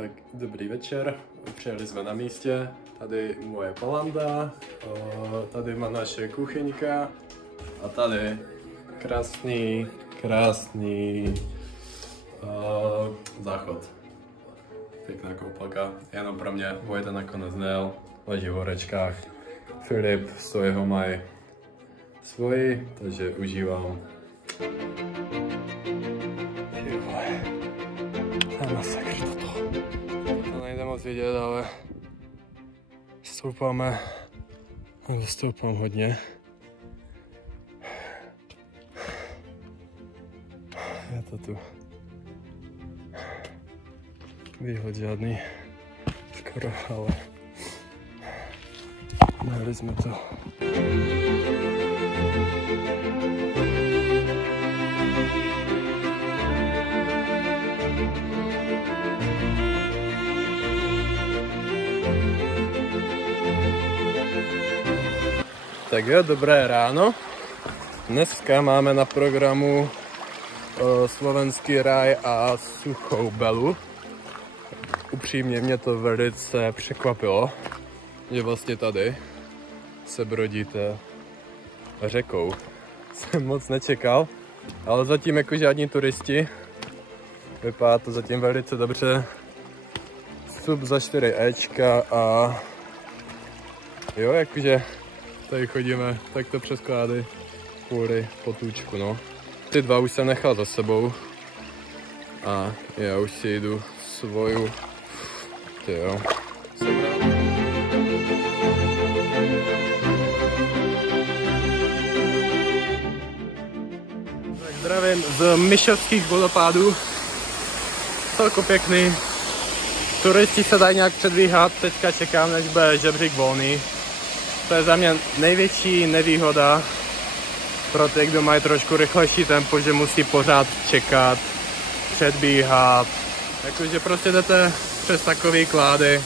Tak, dobrý večer, přijeli jsme na místě, tady moje palanda, tady má naše kuchyňka a tady krásný záchod. Pěkná koupelka, jenom pro mě, Vojta nakonec nejel, leží v horečkách. Filip, z toho mají svoji, takže užívám. To je masakr toto. To nejde moc vidět, ale stoupáme, nebo stoupám hodně. Je to tu. Výhled žádný, skoro, ale najeli jsme to. Tak jo, dobré ráno. Dneska máme na programu Slovenský ráj a Suchou Belu. Upřímně mě to velice překvapilo, že vlastně tady se brodíte řekou. Jsem moc nečekal, ale zatím jako žádní turisti. Vypadá to zatím velice dobře. Vstup za 4 Ečka a jo, jakože tady chodíme takto přes klády kvůli potůčku, no. Ty dva už jsem nechal za sebou a já už si jdu svoju, tyjo. Tak zdravím z Myšovských vodopádů, celko pěkný. Turisti se dají nějak předvíhat, teďka čekám, než bude žebřík volný. To je za mě největší nevýhoda pro ty, kdo mají trošku rychlejší tempo, že musí pořád čekat, předbíhat. Jakože prostě jdete přes takový klády.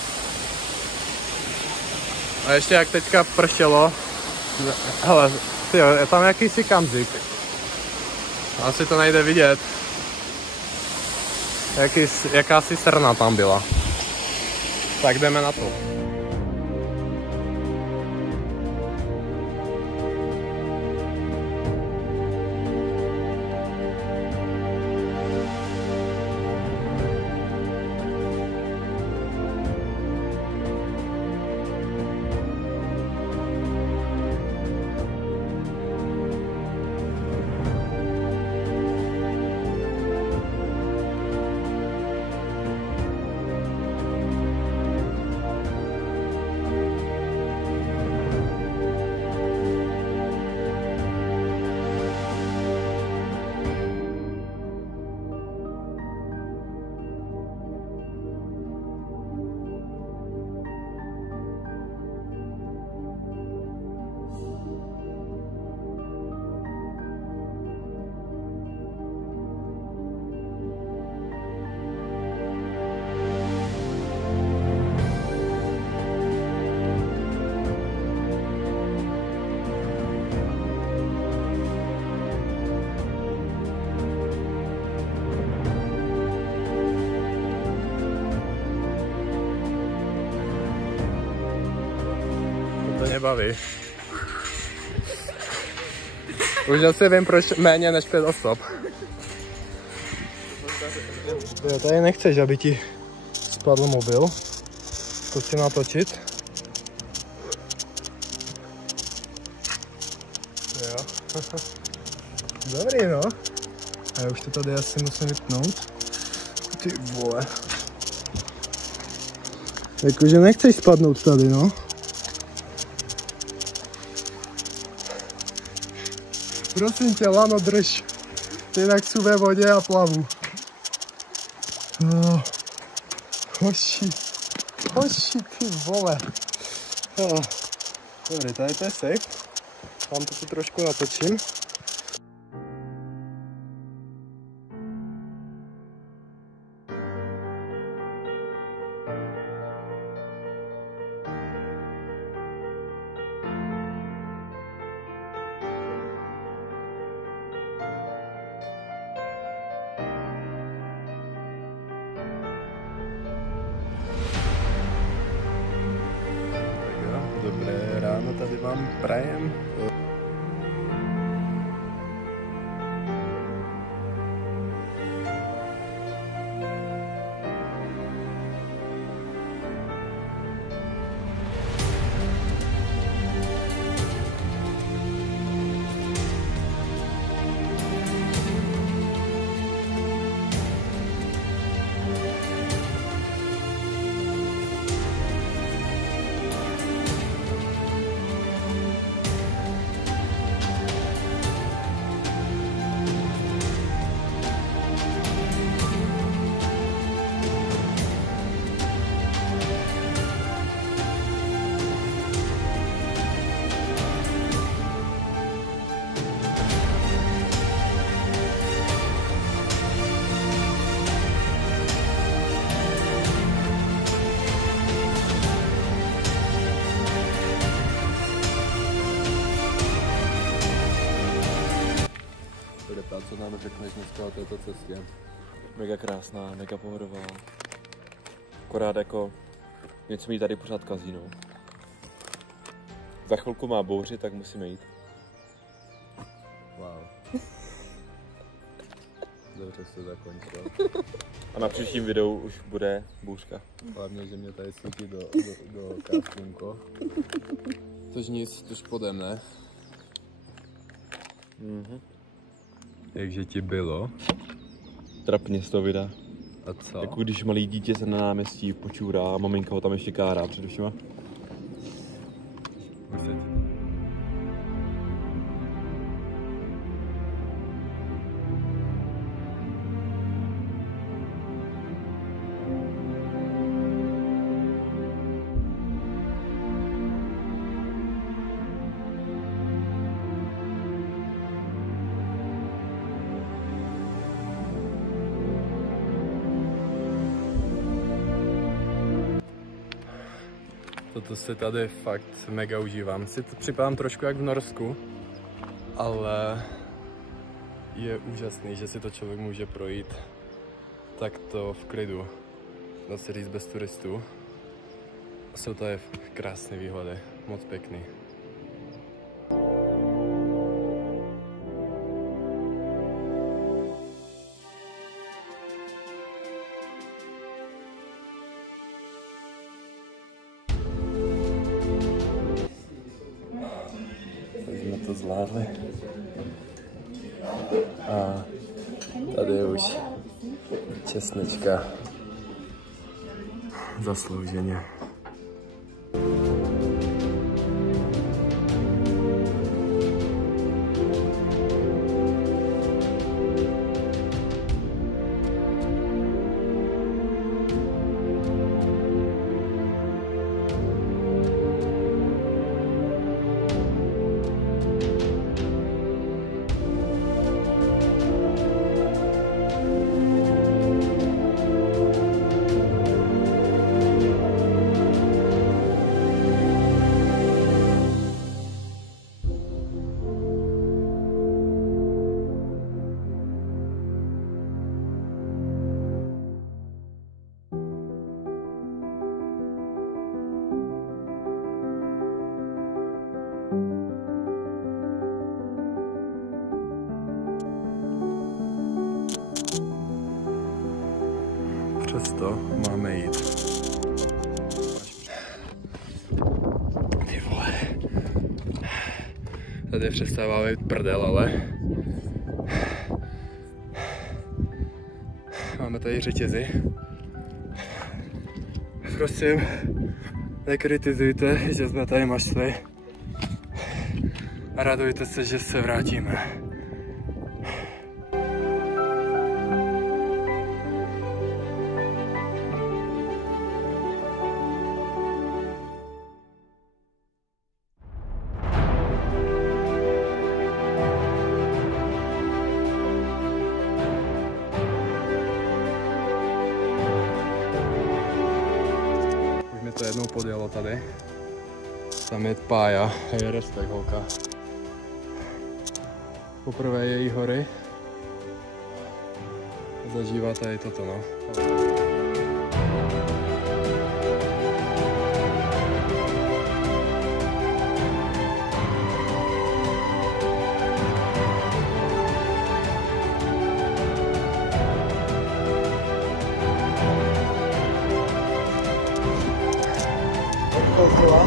A ještě jak teďka pršelo, hele, tyjo, je tam jakýsi kamzik. Asi to nejde vidět. Jakási srna tam byla. Tak jdeme na to. Nebaví. Už asi vím, proč méně než 5 osob. Jo, tady nechceš, aby ti spadl mobil. Zkusím natočit. Jo. Dobrý, no. A já už to tady asi musím vypnout. Ty vole. Jakože nechceš spadnout tady, no. Prosím tě, lano, drž. Jinak jsou ve vodě a plavu. No. Hoši, ty vole. No. Dobrý, tady to je safe. Tam to tu trošku natočím. Dobré ráno tady vám prajem. Co nám řekneš dneska o této cestě? Mega krásná, mega pohodová. Akorát jako něco mi tady pořád kazí, no. Za chvilku má bouři, tak musíme jít. Wow. Dobře se zakončil. A na příštím videu už bude bouřka. Hlavně, že mě tady svítí do slunko. Což nic, tož pode mne. Jakže ti bylo? Trapně z toho videa. A co? Jako když malý dítě se na náměstí počůrá a maminka ho tam ještě kárá před všema. Už se ti... Toto si tady fakt mega užívám. Si to připadám trošku jak v Norsku, ale je úžasný, že si to člověk může projít takto v klidu. Dá se říct bez turistů. Jsou tady krásné výhledy, moc pěkný. Jsme to zvládli. A tady je už česnečka. Zaslouženě. Přesto máme jít. Ty vole. Tady přestává být prdel, ale máme tady řetězy. Prosím, nekritizujte, že jsme tady mašli. A radujte se, že se vrátíme. To jednou podjelo tady. Tam je Pája, je respekt holka. Poprvé její hory. Zažívá tady toto, no. dookola.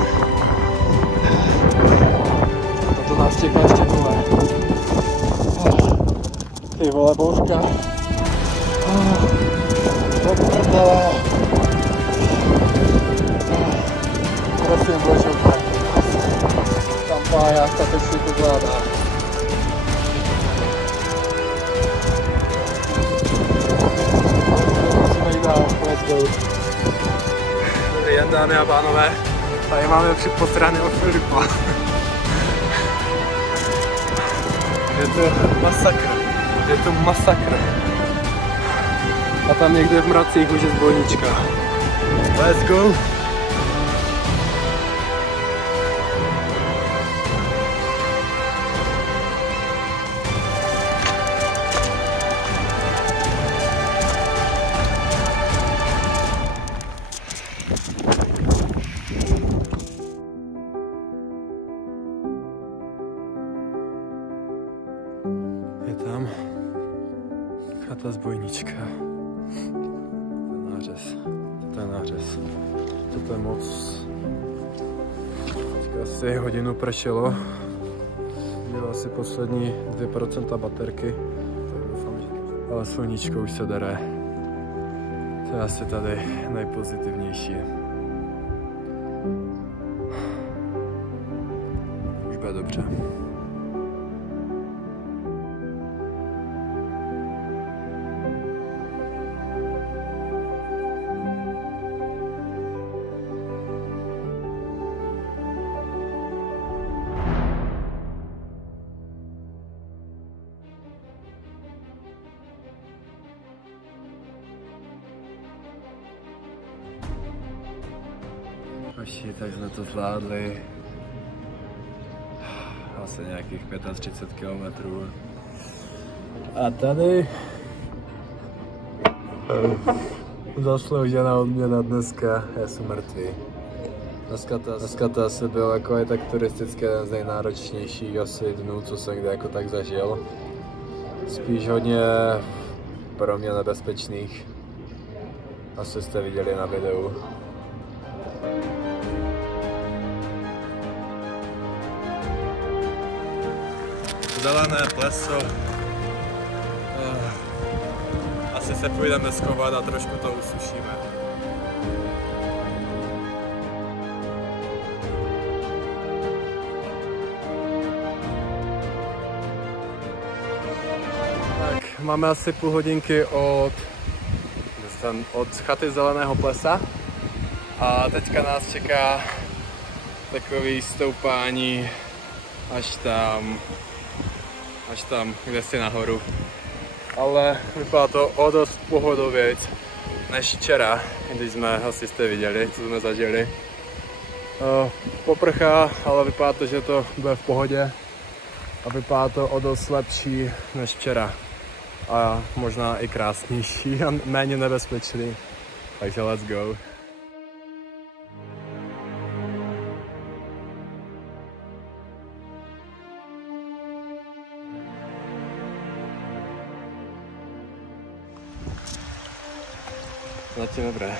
Toto nás čeká ještě dole. Ty vole, bouřka. Do prdele. Prosím, bože, tam pája statečně to zvládá. Musíme jít dál, let's go. Dobrý den, dámy a pánové. Tady máme posraný od Filipa. Je to masakr. Je to masakr. A tam někde v mracích už je zbojnička. Let's go! Je tam chata zbojnička. To je nářez. Toto je moc. Teďka asi hodinu pršelo. Dělá si poslední 2% baterky. Ale sluníčko už se dere. To je asi tady nejpozitivnější. Už bude dobře. Hoši, tak jsme to zvládli. Asi nějakých 35 kilometrů. A tady zasloužená odměna dneska, já jsem mrtvý. Dneska to asi bylo jako tak turisticky jeden z nejnáročnějších asi dnů, co jsem kdy jako tak zažil. Spíš hodně pro mě nebezpečných. Asi jste viděli na videu. Zelené pleso. Asi se půjdeme schovat a trošku to usušíme. Tak, máme asi půl hodinky od chaty Zeleného plesa. A teďka nás čeká takový stoupání až tam, kde si nahoru. Ale vypadá to o dost pohodovějc než včera, když jsme, asi jste viděli, co jsme zažili. Poprchá, ale vypadá to, že to bude v pohodě a vypadá to o dost lepší než včera. A možná i krásnější a méně nebezpečný. Takže let's go. Zatím dobré.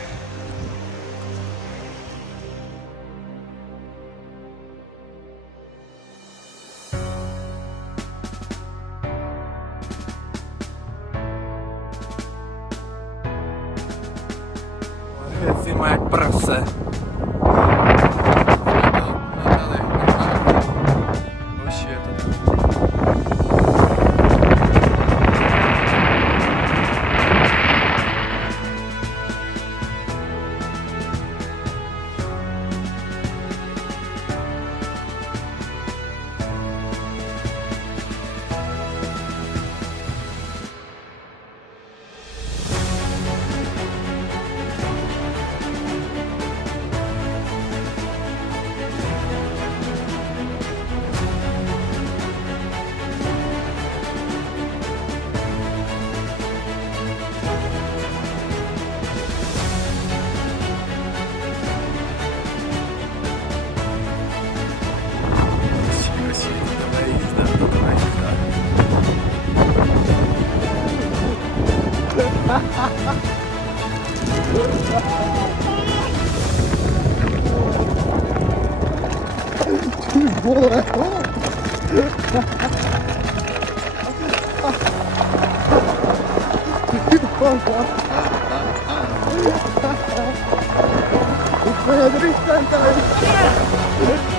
Věci má jak prase. vole. Úplně druhý stran tady.